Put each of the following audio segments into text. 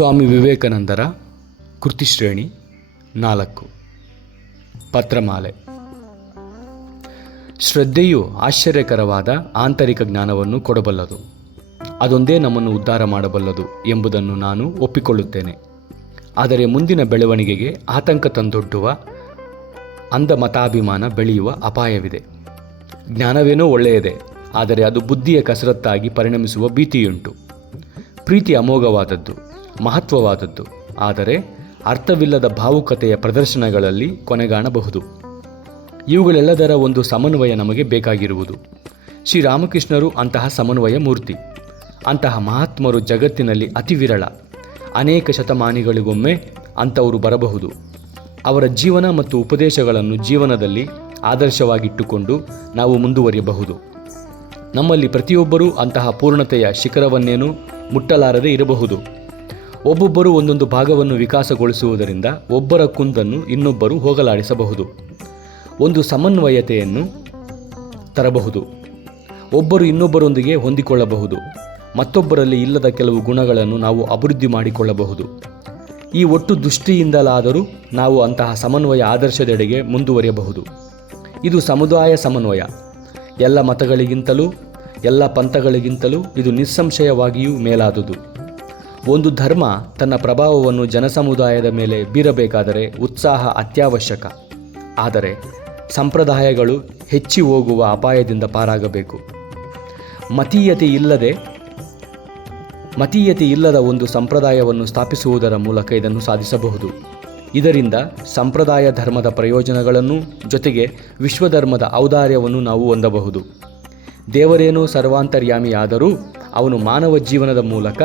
ಸ್ವಾಮಿ ವಿವೇಕಾನಂದರ ಕೃತಿಶ್ರೇಣಿ 4. ಪತ್ರಮಾಲೆ. ಶ್ರದ್ಧೆಯು ಆಶ್ಚರ್ಯಕರವಾದ ಆಂತರಿಕ ಜ್ಞಾನವನ್ನು ಕೊಡಬಲ್ಲದು. ಅದೊಂದೇ ನಮ್ಮನ್ನು ಉದ್ಧಾರ ಮಾಡಬಲ್ಲದು ಎಂಬುದನ್ನು ನಾನು ಒಪ್ಪಿಕೊಳ್ಳುತ್ತೇನೆ. ಆದರೆ ಮುಂದಿನ ಬೆಳವಣಿಗೆಗೆ ಆತಂಕ ತಂದೊಡ್ಡುವ ಅಂಧ ಮತಾಭಿಮಾನ ಬೆಳೆಯುವ ಅಪಾಯವಿದೆ. ಜ್ಞಾನವೇನೋ ಒಳ್ಳೆಯದೇ, ಆದರೆ ಅದು ಬುದ್ಧಿಯ ಕಸರತ್ತಾಗಿ ಪರಿಣಮಿಸುವ ಭೀತಿಯುಂಟು. ಪ್ರೀತಿ ಅಮೋಘವಾದದ್ದು, ಮಹತ್ವವಾದದ್ದು, ಆದರೆ ಅರ್ಥವಿಲ್ಲದ ಭಾವುಕತೆಯ ಪ್ರದರ್ಶನಗಳಲ್ಲಿ ಕೊನೆಗಾಣಬಹುದು. ಇವುಗಳೆಲ್ಲದರ ಒಂದು ಸಮನ್ವಯ ನಮಗೆ ಬೇಕಾಗಿರುವುದು. ಶ್ರೀರಾಮಕೃಷ್ಣರು ಅಂತಹ ಸಮನ್ವಯ ಮೂರ್ತಿ. ಅಂತಹ ಮಹಾತ್ಮರು ಜಗತ್ತಿನಲ್ಲಿ ಅತಿ ವಿರಳ. ಅನೇಕ ಶತಮಾನಿಗಳಿಗೊಮ್ಮೆ ಅಂಥವರು ಬರಬಹುದು. ಅವರ ಜೀವನ ಮತ್ತು ಉಪದೇಶಗಳನ್ನು ಜೀವನದಲ್ಲಿ ಆದರ್ಶವಾಗಿಟ್ಟುಕೊಂಡು ನಾವು ಮುಂದುವರಿಯಬಹುದು. ನಮ್ಮಲ್ಲಿ ಪ್ರತಿಯೊಬ್ಬರೂ ಅಂತಹ ಪೂರ್ಣತೆಯ ಶಿಖರವನ್ನೇನೂ ಮುಟ್ಟಲಾರದೆ ಇರಬಹುದು. ಒಬ್ಬೊಬ್ಬರು ಒಂದೊಂದು ಭಾಗವನ್ನು ವಿಕಾಸಗೊಳಿಸುವುದರಿಂದ ಒಬ್ಬರ ಕುಂದನ್ನು ಇನ್ನೊಬ್ಬರು ಹೋಗಲಾಡಿಸಬಹುದು. ಒಂದು ಸಮನ್ವಯತೆಯನ್ನು ತರಬಹುದು. ಒಬ್ಬರು ಇನ್ನೊಬ್ಬರೊಂದಿಗೆ ಹೊಂದಿಕೊಳ್ಳಬಹುದು. ಮತ್ತೊಬ್ಬರಲ್ಲಿ ಇಲ್ಲದ ಕೆಲವು ಗುಣಗಳನ್ನು ನಾವು ಅಭಿವೃದ್ಧಿ ಮಾಡಿಕೊಳ್ಳಬಹುದು. ಈ ಒಟ್ಟು ದೃಷ್ಟಿಯಿಂದಲಾದರೂ ನಾವು ಅಂತಹ ಸಮನ್ವಯ ಆದರ್ಶದೆಡೆಗೆ ಮುಂದುವರಿಯಬಹುದು. ಇದು ಸಮುದಾಯ ಸಮನ್ವಯ. ಎಲ್ಲ ಮತಗಳಿಗಿಂತಲೂ ಎಲ್ಲ ಪಂಥಗಳಿಗಿಂತಲೂ ಇದು ನಿಸ್ಸಂಶಯವಾಗಿಯೂ ಮೇಲಾದುದು. ಒಂದು ಧರ್ಮ ತನ್ನ ಪ್ರಭಾವವನ್ನು ಜನಸಮುದಾಯದ ಮೇಲೆ ಬೀರಬೇಕಾದರೆ ಉತ್ಸಾಹ ಅತ್ಯವಶ್ಯಕ. ಆದರೆ ಸಂಪ್ರದಾಯಗಳು ಹೆಚ್ಚಿ ಹೋಗುವ ಅಪಾಯದಿಂದ ಪಾರಾಗಬೇಕು. ಮತೀಯತೆ ಇಲ್ಲದ ಒಂದು ಸಂಪ್ರದಾಯವನ್ನು ಸ್ಥಾಪಿಸುವುದರ ಮೂಲಕ ಇದನ್ನು ಸಾಧಿಸಬಹುದು. ಇದರಿಂದ ಸಂಪ್ರದಾಯ ಧರ್ಮದ ಪ್ರಯೋಜನಗಳನ್ನು ಜೊತೆಗೆ ವಿಶ್ವಧರ್ಮದ ಔದಾರ್ಯವನ್ನು ನಾವು ಹೊಂದಬಹುದು. ದೇವರೇನೋ ಸರ್ವಾಂತರ್ಯಾಮಿಯಾದರೂ ಅವನು ಮಾನವ ಜೀವನದ ಮೂಲಕ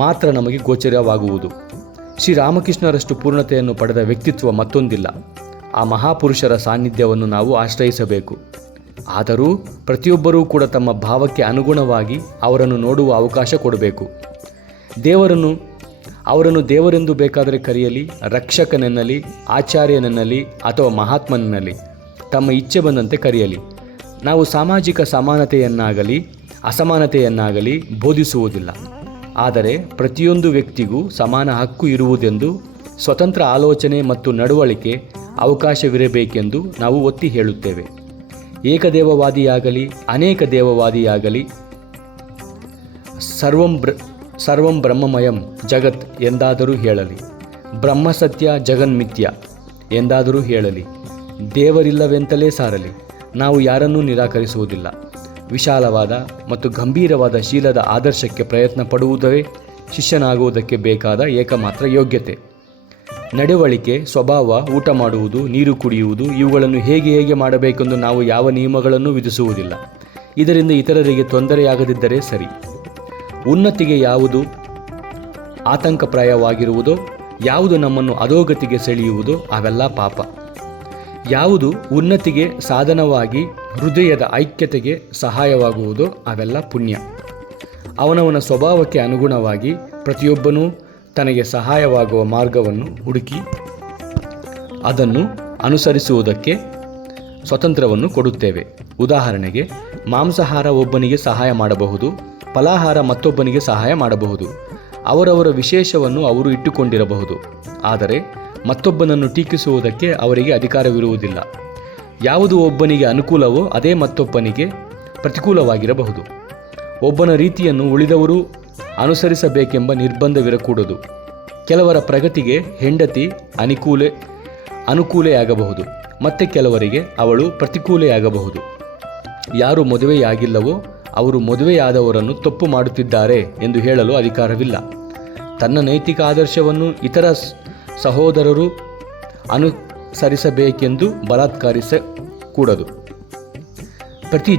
ಮಾತ್ರ ನಮಗೆ ಗೋಚರವಾಗುವುದು. ಶ್ರೀರಾಮಕೃಷ್ಣರಷ್ಟು ಪೂರ್ಣತೆಯನ್ನು ಪಡೆದ ವ್ಯಕ್ತಿತ್ವ ಮತ್ತೊಂದಿಲ್ಲ. ಆ ಮಹಾಪುರುಷರ ಸಾನ್ನಿಧ್ಯವನ್ನು ನಾವು ಆಶ್ರಯಿಸಬೇಕು. ಆದರೂ ಪ್ರತಿಯೊಬ್ಬರೂ ಕೂಡ ತಮ್ಮ ಭಾವಕ್ಕೆ ಅನುಗುಣವಾಗಿ ಅವರನ್ನು ನೋಡುವ ಅವಕಾಶ ಕೊಡಬೇಕು. ಅವರನ್ನು ದೇವರೆಂದು ಬೇಕಾದರೆ ಕರೆಯಲಿ, ರಕ್ಷಕನೆನ್ನಲಿ, ಆಚಾರ್ಯನೆನ್ನಲಿ ಅಥವಾ ಮಹಾತ್ಮನೆನ್ನಲಿ, ತಮ್ಮ ಇಚ್ಛೆ ಬಂದಂತೆ ಕರೆಯಲಿ. ನಾವು ಸಾಮಾಜಿಕ ಸಮಾನತೆಯನ್ನಾಗಲಿ ಅಸಮಾನತೆಯನ್ನಾಗಲಿ ಬೋಧಿಸುವುದಿಲ್ಲ. ಆದರೆ ಪ್ರತಿಯೊಂದು ವ್ಯಕ್ತಿಗೂ ಸಮಾನ ಹಕ್ಕು ಇರುವುದೆಂದು, ಸ್ವತಂತ್ರ ಆಲೋಚನೆ ಮತ್ತು ನಡವಳಿಕೆ ಅವಕಾಶವಿರಬೇಕೆಂದು ನಾವು ಒತ್ತಿ ಹೇಳುತ್ತೇವೆ. ಏಕದೇವವಾದಿಯಾಗಲಿ ಅನೇಕ ದೇವವಾದಿಯಾಗಲಿ ಸರ್ವಂ ಬ್ರಹ್ಮಮಯಂ ಜಗತ್ ಎಂದಾದರೂ ಹೇಳಲಿ, ಬ್ರಹ್ಮಸತ್ಯ ಜಗನ್ಮಿಥ್ಯ ಎಂದಾದರೂ ಹೇಳಲಿ, ದೇವರಿಲ್ಲವೆಂತಲೇ ಸಾರಲಿ, ನಾವು ಯಾರನ್ನೂ ನಿರಾಕರಿಸುವುದಿಲ್ಲ. ವಿಶಾಲವಾದ ಮತ್ತು ಗಂಭೀರವಾದ ಶೀಲದ ಆದರ್ಶಕ್ಕೆ ಪ್ರಯತ್ನ ಪಡುವುದೇ ಶಿಷ್ಯನಾಗುವುದಕ್ಕೆ ಬೇಕಾದ ಏಕಮಾತ್ರ ಯೋಗ್ಯತೆ. ನಡವಳಿಕೆ, ಸ್ವಭಾವ, ಊಟ ಮಾಡುವುದು, ನೀರು ಕುಡಿಯುವುದು ಇವುಗಳನ್ನು ಹೇಗೆ ಮಾಡಬೇಕೆಂದು ನಾವು ಯಾವ ನಿಯಮಗಳನ್ನು ವಿಧಿಸುವುದಿಲ್ಲ. ಇದರಿಂದ ಇತರರಿಗೆ ತೊಂದರೆಯಾಗದಿದ್ದರೆ ಸರಿ. ಉನ್ನತಿಗೆ ಯಾವುದು ಆತಂಕಪ್ರಾಯವಾಗಿರುವುದೋ, ಯಾವುದು ನಮ್ಮನ್ನು ಅಧೋಗತಿಗೆ ಸೆಳೆಯುವುದೋ ಅವೆಲ್ಲ ಪಾಪ. ಯಾವುದು ಉನ್ನತಿಗೆ ಸಾಧನವಾಗಿ ಹೃದಯದ ಐಕ್ಯತೆಗೆ ಸಹಾಯವಾಗುವುದೋ ಅವೆಲ್ಲ ಪುಣ್ಯ. ಅವನವನ ಸ್ವಭಾವಕ್ಕೆ ಅನುಗುಣವಾಗಿ ಪ್ರತಿಯೊಬ್ಬನೂ ತನಗೆ ಸಹಾಯವಾಗುವ ಮಾರ್ಗವನ್ನು ಹುಡುಕಿ ಅದನ್ನು ಅನುಸರಿಸುವುದಕ್ಕೆ ಸ್ವತಂತ್ರವನ್ನು ಕೊಡುತ್ತೇವೆ. ಉದಾಹರಣೆಗೆ, ಮಾಂಸಾಹಾರ ಒಬ್ಬನಿಗೆ ಸಹಾಯ ಮಾಡಬಹುದು, ಫಲಾಹಾರ ಮತ್ತೊಬ್ಬನಿಗೆ ಸಹಾಯ ಮಾಡಬಹುದು. ಅವರವರ ವಿಶೇಷವನ್ನು ಅವರು ಇಟ್ಟುಕೊಂಡಿರಬಹುದು. ಆದರೆ ಮತ್ತೊಬ್ಬನನ್ನು ಟೀಕಿಸುವುದಕ್ಕೆ ಅವರಿಗೆ ಅಧಿಕಾರವಿರುವುದಿಲ್ಲ. ಯಾವುದು ಒಬ್ಬನಿಗೆ ಅನುಕೂಲವೋ ಅದೇ ಮತ್ತೊಬ್ಬನಿಗೆ ಪ್ರತಿಕೂಲವಾಗಿರಬಹುದು. ಒಬ್ಬನ ರೀತಿಯನ್ನು ಉಳಿದವರು ಅನುಸರಿಸಬೇಕೆಂಬ ನಿರ್ಬಂಧವಿರಕೂಡದು. ಕೆಲವರ ಪ್ರಗತಿಗೆ ಹೆಂಡತಿ ಅನುಕೂಲೆಯಾಗಬಹುದು, ಮತ್ತೆ ಕೆಲವರಿಗೆ ಅವಳು ಪ್ರತಿಕೂಲೆಯಾಗಬಹುದು. ಯಾರು ಮದುವೆಯಾಗಿಲ್ಲವೋ ಅವರು ಮದುವೆಯಾದವರನ್ನು ತಪ್ಪು ಮಾಡುತ್ತಿದ್ದಾರೆ ಎಂದು ಹೇಳಲು ಅಧಿಕಾರವಿಲ್ಲ. ತನ್ನ ನೈತಿಕ ಆದರ್ಶವನ್ನು ಇತರ ಸಹೋದರರು ಅನುಸರಿಸಬೇಕೆಂದು ಬಲಾತ್ಕಾರಿಸಕೂಡದು. ಪ್ರತಿ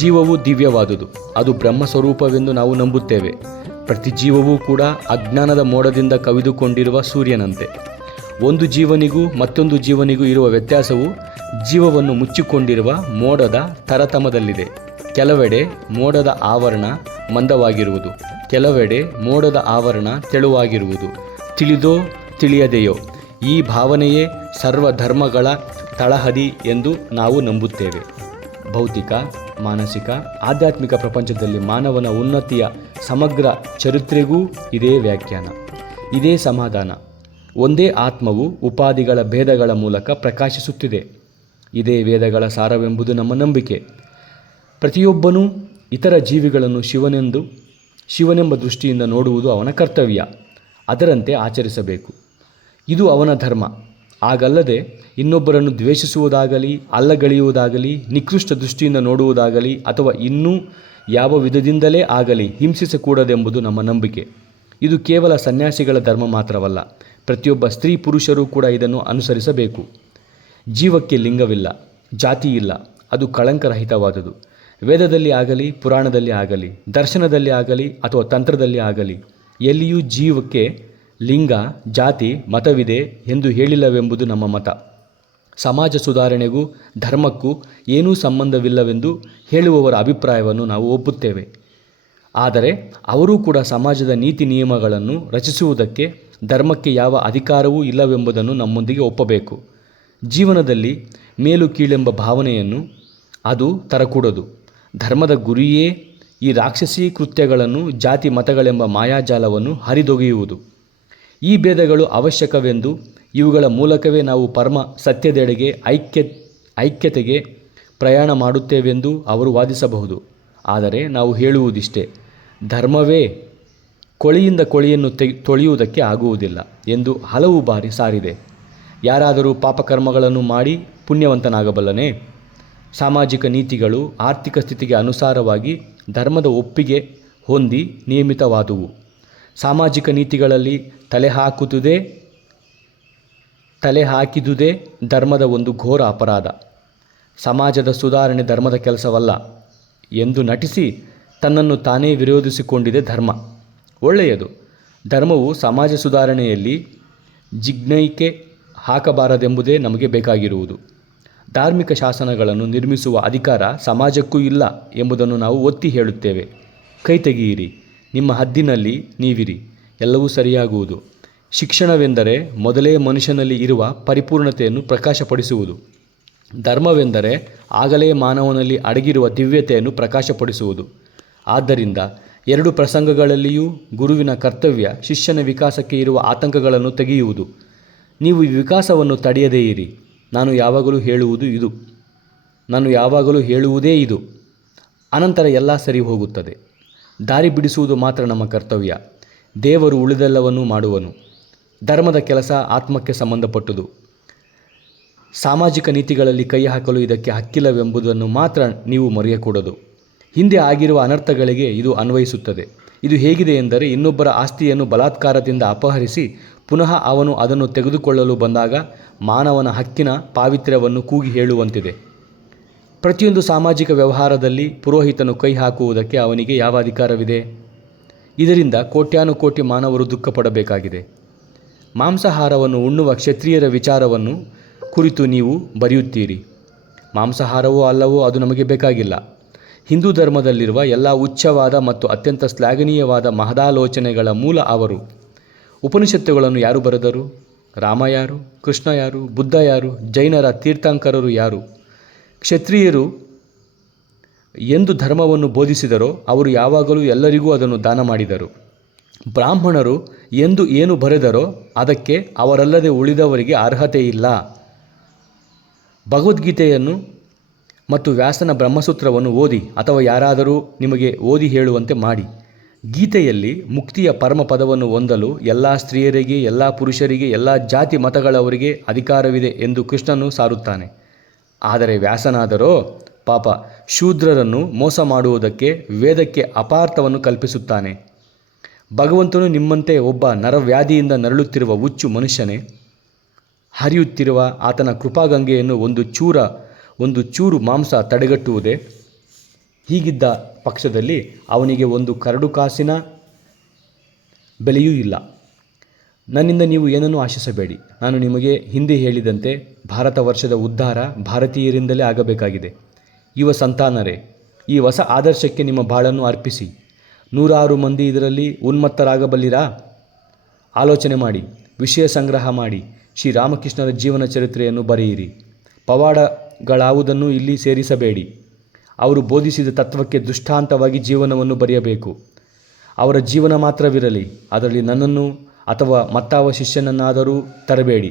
ಜೀವವೂ ದಿವ್ಯವಾದುದು. ಅದು ಬ್ರಹ್ಮ ಸ್ವರೂಪವೆಂದು ನಾವು ನಂಬುತ್ತೇವೆ. ಪ್ರತಿ ಜೀವವೂ ಕೂಡ ಅಜ್ಞಾನದ ಮೋಡದಿಂದ ಕವಿದುಕೊಂಡಿರುವ ಸೂರ್ಯನಂತೆ. ಒಂದು ಜೀವನಿಗೂ ಮತ್ತೊಂದು ಜೀವನಿಗೂ ಇರುವ ವ್ಯತ್ಯಾಸವು ಜೀವವನ್ನು ಮುಚ್ಚಿಕೊಂಡಿರುವ ಮೋಡದ ತರತಮದಲ್ಲಿದೆ. ಕೆಲವೆಡೆ ಮೋಡದ ಆವರಣ ಮಂದವಾಗಿರುವುದು, ಕೆಲವೆಡೆ ಮೋಡದ ಆವರಣ ತೆಳುವಾಗಿರುವುದು. ತಿಳಿದೋ ತಿಳಿಯದೆಯೋ ಈ ಭಾವನೆಯೇ ಸರ್ವಧರ್ಮಗಳ ತಳಹದಿ ಎಂದು ನಾವು ನಂಬುತ್ತೇವೆ. ಭೌತಿಕ, ಮಾನಸಿಕ, ಆಧ್ಯಾತ್ಮಿಕ ಪ್ರಪಂಚದಲ್ಲಿ ಮಾನವನ ಉನ್ನತಿಯ ಸಮಗ್ರ ಚರಿತ್ರೆಗೂ ಇದೇ ವ್ಯಾಖ್ಯಾನ, ಇದೇ ಸಮಾಧಾನ. ಒಂದೇ ಆತ್ಮವು ಉಪಾಧಿಗಳ ಭೇದಗಳ ಮೂಲಕ ಪ್ರಕಾಶಿಸುತ್ತಿದೆ. ಇದೇ ವೇದಗಳ ಸಾರವೆಂಬುದು ನಮ್ಮ ನಂಬಿಕೆ. ಪ್ರತಿಯೊಬ್ಬನೂ ಇತರ ಜೀವಿಗಳನ್ನು ಶಿವನೆಂಬ ದೃಷ್ಟಿಯಿಂದ ನೋಡುವುದು ಅವನ ಕರ್ತವ್ಯ. ಅದರಂತೆ ಆಚರಿಸಬೇಕು. ಇದು ಅವನ ಧರ್ಮ. ಹಾಗಲ್ಲದೆ ಇನ್ನೊಬ್ಬರನ್ನು ದ್ವೇಷಿಸುವುದಾಗಲಿ, ಅಲ್ಲಗಳೆಯುವುದಾಗಲಿ, ನಿಕೃಷ್ಟ ದೃಷ್ಟಿಯಿಂದ ನೋಡುವುದಾಗಲಿ ಅಥವಾ ಇನ್ನೂ ಯಾವ ವಿಧದಿಂದಲೇ ಆಗಲಿ ಹಿಂಸಿಸಕೂಡದೆಂಬುದು ನಮ್ಮ ನಂಬಿಕೆ. ಇದು ಕೇವಲ ಸನ್ಯಾಸಿಗಳ ಧರ್ಮ ಮಾತ್ರವಲ್ಲ, ಪ್ರತಿಯೊಬ್ಬ ಸ್ತ್ರೀ ಪುರುಷರೂ ಕೂಡ ಇದನ್ನು ಅನುಸರಿಸಬೇಕು. ಜೀವಕ್ಕೆ ಲಿಂಗವಿಲ್ಲ, ಜಾತಿ ಇಲ್ಲ, ಅದು ಕಳಂಕರಹಿತವಾದುದು. ವೇದದಲ್ಲಿ ಆಗಲಿ, ಪುರಾಣದಲ್ಲಿ ಆಗಲಿ, ದರ್ಶನದಲ್ಲಿ ಆಗಲಿ ಅಥವಾ ತಂತ್ರದಲ್ಲಿ ಆಗಲಿ ಎಲ್ಲಿಯೂ ಜೀವಕ್ಕೆ ಲಿಂಗ, ಜಾತಿ, ಮತವಿದೆ ಎಂದು ಹೇಳಿಲ್ಲವೆಂಬುದು ನಮ್ಮ ಮತ. ಸಮಾಜ ಸುಧಾರಣೆಗೂ ಧರ್ಮಕ್ಕೂ ಏನೂ ಸಂಬಂಧವಿಲ್ಲವೆಂದು ಹೇಳುವವರ ಅಭಿಪ್ರಾಯವನ್ನು ನಾವು ಒಪ್ಪುತ್ತೇವೆ. ಆದರೆ ಅವರೂ ಕೂಡ ಸಮಾಜದ ನೀತಿ ನಿಯಮಗಳನ್ನು ರಚಿಸುವುದಕ್ಕೆ ಧರ್ಮಕ್ಕೆ ಯಾವ ಅಧಿಕಾರವೂ ಇಲ್ಲವೆಂಬುದನ್ನು ನಮ್ಮೊಂದಿಗೆ ಒಪ್ಪಬೇಕು. ಜೀವನದಲ್ಲಿ ಮೇಲು ಕೀಳೆಂಬ ಭಾವನೆಯನ್ನು ಅದು ತರಕೂಡದು. ಧರ್ಮದ ಗುರಿಯೇ ಈ ರಾಕ್ಷಸೀ ಕೃತ್ಯಗಳನ್ನು, ಜಾತಿ ಮತಗಳೆಂಬ ಮಾಯಾಜಾಲವನ್ನು ಹರಿದೊಗೆಯುವುದು. ಈ ಭೇದಗಳು ಅವಶ್ಯಕವೆಂದು, ಇವುಗಳ ಮೂಲಕವೇ ನಾವು ಪರಮ ಸತ್ಯದೆಡೆಗೆ ಐಕ್ಯತೆಗೆ ಪ್ರಯಾಣ ಮಾಡುತ್ತೇವೆಂದು ಅವರು ವಾದಿಸಬಹುದು. ಆದರೆ ನಾವು ಹೇಳುವುದಿಷ್ಟೇ: ಧರ್ಮವೇ ಕೊಳೆಯಿಂದ ಕೊಳೆಯನ್ನು ತೊಳೆಯುವುದಕ್ಕೆ ಆಗುವುದಿಲ್ಲ ಎಂದು ಹಲವು ಬಾರಿ ಸಾರಿದೆ. ಯಾರಾದರೂ ಪಾಪಕರ್ಮಗಳನ್ನು ಮಾಡಿ ಪುಣ್ಯವಂತನಾಗಬಲ್ಲನೇ? ಸಾಮಾಜಿಕ ನೀತಿಗಳು ಆರ್ಥಿಕ ಸ್ಥಿತಿಗೆ ಅನುಸಾರವಾಗಿ ಧರ್ಮದ ಒಪ್ಪಿಗೆ ಹೊಂದಿ ನಿಯಮಿತವಾದುವು. ಸಾಮಾಜಿಕ ನೀತಿಗಳಲ್ಲಿ ತಲೆ ಹಾಕಿದುದೇ ಧರ್ಮದ ಒಂದು ಘೋರ ಅಪರಾಧ. ಸಮಾಜದ ಸುಧಾರಣೆ ಧರ್ಮದ ಕೆಲಸವಲ್ಲ ಎಂದು ನಟಿಸಿ ತನ್ನನ್ನು ತಾನೇ ವಿರೋಧಿಸಿಕೊಂಡಿದೆ ಧರ್ಮ. ಒಳ್ಳೆಯದು. ಧರ್ಮವು ಸಮಾಜ ಸುಧಾರಣೆಯಲ್ಲಿ ಜಿಜ್ಞೈಕೆ ಹಾಕಬಾರದೆಂಬುದೇ ನಮಗೆ ಬೇಕಾಗಿರುವುದು. ಧಾರ್ಮಿಕ ಶಾಸನಗಳನ್ನು ನಿರ್ಮಿಸುವ ಅಧಿಕಾರ ಸಮಾಜಕ್ಕೂ ಇಲ್ಲ ಎಂಬುದನ್ನು ನಾವು ಒತ್ತಿ ಹೇಳುತ್ತೇವೆ. ಕೈ ತೆಗೆಯಿರಿ, ನಿಮ್ಮ ಹದ್ದಿನಲ್ಲಿ ನೀವಿರಿ, ಎಲ್ಲವೂ ಸರಿಯಾಗುವುದು. ಶಿಕ್ಷಣವೆಂದರೆ ಮೊದಲೇ ಮನುಷ್ಯನಲ್ಲಿ ಇರುವ ಪರಿಪೂರ್ಣತೆಯನ್ನು ಪ್ರಕಾಶಪಡಿಸುವುದು. ಧರ್ಮವೆಂದರೆ ಆಗಲೇ ಮಾನವನಲ್ಲಿ ಅಡಗಿರುವ ದಿವ್ಯತೆಯನ್ನು ಪ್ರಕಾಶಪಡಿಸುವುದು. ಆದ್ದರಿಂದ ಎರಡು ಪ್ರಸಂಗಗಳಲ್ಲಿಯೂ ಗುರುವಿನ ಕರ್ತವ್ಯ ಶಿಷ್ಯನ ವಿಕಾಸಕ್ಕೆ ಇರುವ ಆತಂಕಗಳನ್ನು ತೆಗೆಯುವುದು. ನೀವು ಈ ವಿಕಾಸವನ್ನು ತಡೆಯದೇ ಇರಿ. ನಾನು ಯಾವಾಗಲೂ ಹೇಳುವುದೇ ಇದು. ಅನಂತರ ಎಲ್ಲ ಸರಿ ಹೋಗುತ್ತದೆ. ದಾರಿ ಬಿಡಿಸುವುದು ಮಾತ್ರ ನಮ್ಮ ಕರ್ತವ್ಯ. ದೇವರು ಉಳಿದೆಲ್ಲವನ್ನೂ ಮಾಡುವನು. ಧರ್ಮದ ಕೆಲಸ ಆತ್ಮಕ್ಕೆ ಸಂಬಂಧಪಟ್ಟುದು. ಸಾಮಾಜಿಕ ನೀತಿಗಳಲ್ಲಿ ಕೈ ಹಾಕಲು ಇದಕ್ಕೆ ಹಕ್ಕಿಲ್ಲವೆಂಬುದನ್ನು ಮಾತ್ರ ನೀವು ಮರೆಯಕೂಡದು. ಹಿಂದೆ ಆಗಿರುವ ಅನರ್ಥಗಳಿಗೆ ಇದು ಅನ್ವಯಿಸುತ್ತದೆ. ಇದು ಹೇಗಿದೆ ಎಂದರೆ, ಇನ್ನೊಬ್ಬರ ಆಸ್ತಿಯನ್ನು ಬಲಾತ್ಕಾರದಿಂದ ಅಪಹರಿಸಿ ಪುನಃ ಅವನು ಅದನ್ನು ತೆಗೆದುಕೊಳ್ಳಲು ಬಂದಾಗ ಮಾನವನ ಹಕ್ಕಿನ ಪಾವಿತ್ರ್ಯವನ್ನು ಕೂಗಿ ಹೇಳುವಂತಿದೆ. ಪ್ರತಿಯೊಂದು ಸಾಮಾಜಿಕ ವ್ಯವಹಾರದಲ್ಲಿ ಪುರೋಹಿತನು ಕೈ ಹಾಕುವುದಕ್ಕೆ ಅವನಿಗೆ ಯಾವ ಅಧಿಕಾರವಿದೆ? ಇದರಿಂದ ಕೋಟ್ಯಾನುಕೋಟಿ ಮಾನವರು ದುಃಖಪಡಬೇಕಾಗಿದೆ. ಮಾಂಸಾಹಾರವನ್ನು ಉಣ್ಣುವ ಕ್ಷತ್ರಿಯರ ವಿಚಾರವನ್ನು ಕುರಿತು ನೀವು ಬರೆಯುತ್ತೀರಿ. ಮಾಂಸಾಹಾರವೋ ಅಲ್ಲವೋ ಅದು ನಮಗೆ ಬೇಕಾಗಿಲ್ಲ. ಹಿಂದೂ ಧರ್ಮದಲ್ಲಿರುವ ಎಲ್ಲ ಉಚ್ಚವಾದ ಮತ್ತು ಅತ್ಯಂತ ಶ್ಲಾಘನೀಯವಾದ ಮಹದಾಲೋಚನೆಗಳ ಮೂಲ ಅವರು. ಉಪನಿಷತ್ತುಗಳನ್ನು ಯಾರು ಬರೆದರು? ರಾಮ ಯಾರು? ಕೃಷ್ಣ ಯಾರು? ಬುದ್ಧ ಯಾರು? ಜೈನರ ತೀರ್ಥಂಕರರು ಯಾರು? ಕ್ಷತ್ರಿಯರು ಎಂದು ಧರ್ಮವನ್ನು ಬೋಧಿಸಿದರೋ ಅವರು ಯಾವಾಗಲೂ ಎಲ್ಲರಿಗೂ ಅದನ್ನು ದಾನ ಮಾಡಿದರು. ಬ್ರಾಹ್ಮಣರು ಎಂದು ಏನು ಬರೆದರೋ ಅದಕ್ಕೆ ಅವರಲ್ಲದೆ ಉಳಿದವರಿಗೆ ಅರ್ಹತೆ ಇಲ್ಲ. ಭಗವದ್ಗೀತೆಯನ್ನು ಮತ್ತು ವ್ಯಾಸನ ಬ್ರಹ್ಮಸೂತ್ರವನ್ನು ಓದಿ, ಅಥವಾ ಯಾರಾದರೂ ನಿಮಗೆ ಓದಿ ಹೇಳುವಂತೆ ಮಾಡಿ. ಗೀತೆಯಲ್ಲಿ ಮುಕ್ತಿಯ ಪರಮ ಪದವನ್ನು ಹೊಂದಲು ಎಲ್ಲ ಸ್ತ್ರೀಯರಿಗೆ, ಎಲ್ಲ ಪುರುಷರಿಗೆ, ಎಲ್ಲ ಜಾತಿ ಮತಗಳವರಿಗೆ ಅಧಿಕಾರವಿದೆ ಎಂದು ಕೃಷ್ಣನು ಸಾರುತ್ತಾನೆ. ಆದರೆ ವ್ಯಾಸನಾದರೋ ಪಾಪ ಶೂದ್ರರನ್ನು ಮೋಸ ಮಾಡುವುದಕ್ಕೆ ವೇದಕ್ಕೆ ಅಪಾರ್ಥವನ್ನು ಕಲ್ಪಿಸುತ್ತಾನೆ. ಭಗವಂತನು ನಿಮ್ಮಂತೆ ಒಬ್ಬ ನರವ್ಯಾಧಿಯಿಂದ ನರಳುತ್ತಿರುವ ಹುಚ್ಚು ಮನುಷ್ಯನೇ? ಹರಿಯುತ್ತಿರುವ ಆತನ ಕೃಪಾಗಂಗೆಯನ್ನು ಒಂದು ಚೂರು ಮಾಂಸ ತಡೆಗಟ್ಟುವುದೇ? ಹೀಗಿದ್ದ ಪಕ್ಷದಲ್ಲಿ ಅವನಿಗೆ ಒಂದು ಕರಡು ಕಾಸಿನ ಬೆಲೆಯೂ ಇಲ್ಲ. ನನ್ನಿಂದ ನೀವು ಏನನ್ನೂ ಆಶಿಸಬೇಡಿ. ನಾನು ನಿಮಗೆ ಹಿಂದೆ ಹೇಳಿದಂತೆ ಭಾರತ ವರ್ಷದ ಉದ್ಧಾರ ಭಾರತೀಯರಿಂದಲೇ ಆಗಬೇಕಾಗಿದೆ. ಯುವ ಸಂತಾನರೇ, ಈ ಹೊಸ ಆದರ್ಶಕ್ಕೆ ನಿಮ್ಮ ಬಾಳನ್ನು ಅರ್ಪಿಸಿ. 100 ಮಂದಿ ಇದರಲ್ಲಿ ಉನ್ಮತ್ತರಾಗಬಲ್ಲಿರಾ? ಆಲೋಚನೆ ಮಾಡಿ, ವಿಷಯ ಸಂಗ್ರಹ ಮಾಡಿ, ಶ್ರೀರಾಮಕೃಷ್ಣರ ಜೀವನ ಚರಿತ್ರೆಯನ್ನು ಬರೆಯಿರಿ. ಪವಾಡಗಳಾವುದನ್ನು ಇಲ್ಲಿ ಸೇರಿಸಬೇಡಿ. ಅವರು ಬೋಧಿಸಿದ ತತ್ವಕ್ಕೆ ದೃಷ್ಟಾಂತವಾಗಿ ಜೀವನವನ್ನು ಬರೆಯಬೇಕು. ಅವರ ಜೀವನ ಮಾತ್ರವಿರಲಿ, ಅದರಲ್ಲಿ ನನ್ನನ್ನು ಅಥವಾ ಮತ್ತಾವ ಶಿಷ್ಯನನ್ನಾದರೂ ತರಬೇಡಿ.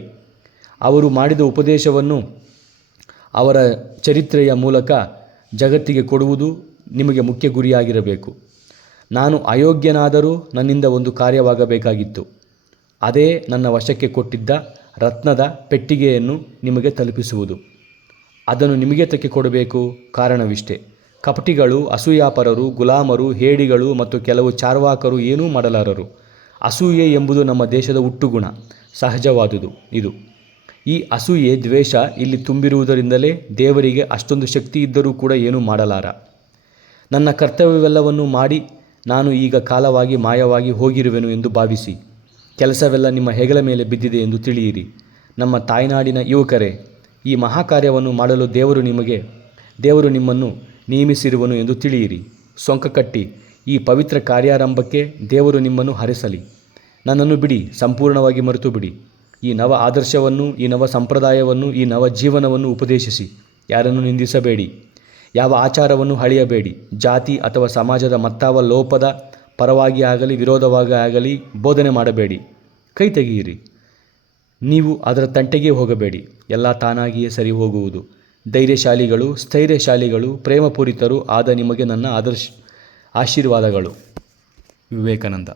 ಅವರು ಮಾಡಿದ ಉಪದೇಶವನ್ನು ಅವರ ಚರಿತ್ರೆಯ ಮೂಲಕ ಜಗತ್ತಿಗೆ ಕೊಡುವುದು ನಿಮಗೆ ಮುಖ್ಯ ಗುರಿಯಾಗಿರಬೇಕು. ನಾನು ಅಯೋಗ್ಯನಾದರೂ ನನ್ನಿಂದ ಒಂದು ಕಾರ್ಯವಾಗಬೇಕಾಗಿತ್ತು. ಅದೇ ನನ್ನ ವಶಕ್ಕೆ ಕೊಟ್ಟಿದ್ದ ರತ್ನದ ಪೆಟ್ಟಿಗೆಯನ್ನು ನಿಮಗೆ ತಲುಪಿಸುವುದು. ಅದನ್ನು ನಿಮಗೆ ತಕ್ಕೆ ಕೊಡಬೇಕು. ಕಾರಣವಿಷ್ಟೇ: ಕಪಟಿಗಳು, ಅಸೂಯಾಪರರು, ಗುಲಾಮರು, ಹೇಡಿಗಳು ಮತ್ತು ಕೆಲವು ಚಾರ್ವಾಕರು ಏನೂ ಮಾಡಲಾರರು. ಅಸೂಯೆ ಎಂಬುದು ನಮ್ಮ ದೇಶದ ಹುಟ್ಟುಗುಣ, ಸಹಜವಾದುದು. ಈ ಅಸೂಯೆ, ದ್ವೇಷ ಇಲ್ಲಿ ತುಂಬಿರುವುದರಿಂದಲೇ ದೇವರಿಗೆ ಅಷ್ಟೊಂದು ಶಕ್ತಿ ಇದ್ದರೂ ಕೂಡ ಏನೂ ಮಾಡಲಾರ. ನನ್ನ ಕರ್ತವ್ಯವೆಲ್ಲವನ್ನು ಮಾಡಿ ನಾನು ಈಗ ಕಾಲವಾಗಿ ಮಾಯವಾಗಿ ಹೋಗಿರುವೆನು ಎಂದು ಭಾವಿಸಿ, ಕೆಲಸವೆಲ್ಲ ನಿಮ್ಮ ಹೆಗಲ ಮೇಲೆ ಬಿದ್ದಿದೆ ಎಂದು ತಿಳಿಯಿರಿ. ನಮ್ಮ ತಾಯ್ನಾಡಿನ ಯುವಕರೇ, ಈ ಮಹಾಕಾರ್ಯವನ್ನು ಮಾಡಲು ದೇವರು ನಿಮ್ಮನ್ನು ನೇಮಿಸಿರುವನು ಎಂದು ತಿಳಿಯಿರಿ. ಸೊಂಕ ಕಟ್ಟಿ ಈ ಪವಿತ್ರ ಕಾರ್ಯಾರಂಭಕ್ಕೆ ದೇವರು ನಿಮ್ಮನ್ನು ಹರಿಸಲಿ. ನನ್ನನ್ನು ಬಿಡಿ, ಸಂಪೂರ್ಣವಾಗಿ ಮರೆತು ಬಿಡಿ. ಈ ನವ ಆದರ್ಶವನ್ನು, ಈ ನವ ಸಂಪ್ರದಾಯವನ್ನು, ಈ ನವ ಜೀವನವನ್ನು ಉಪದೇಶಿಸಿ. ಯಾರನ್ನು ನಿಂದಿಸಬೇಡಿ, ಯಾವ ಆಚಾರವನ್ನು ಹಳಿಯಬೇಡಿ. ಜಾತಿ ಅಥವಾ ಸಮಾಜದ ಮತ್ತಾವ ಲೋಪದ ಪರವಾಗಿ ಆಗಲಿ ವಿರೋಧವಾಗಿ ಆಗಲಿ ಬೋಧನೆ ಮಾಡಬೇಡಿ. ಕೈ ತೆಗೆಯಿರಿ. ನೀವು ಅದರ ತಂಟೆಗೆ ಹೋಗಬೇಡಿ. ಎಲ್ಲ ತಾನಾಗಿಯೇ ಸರಿ ಹೋಗುವುದು. ಧೈರ್ಯಶಾಲಿಗಳು, ಸ್ಥೈರ್ಯಶಾಲಿಗಳು, ಪ್ರೇಮಪೂರಿತರು ಆದ ನಿಮಗೆ ನನ್ನ ಆಶೀರ್ವಾದಗಳು. ವಿವೇಕಾನಂದ.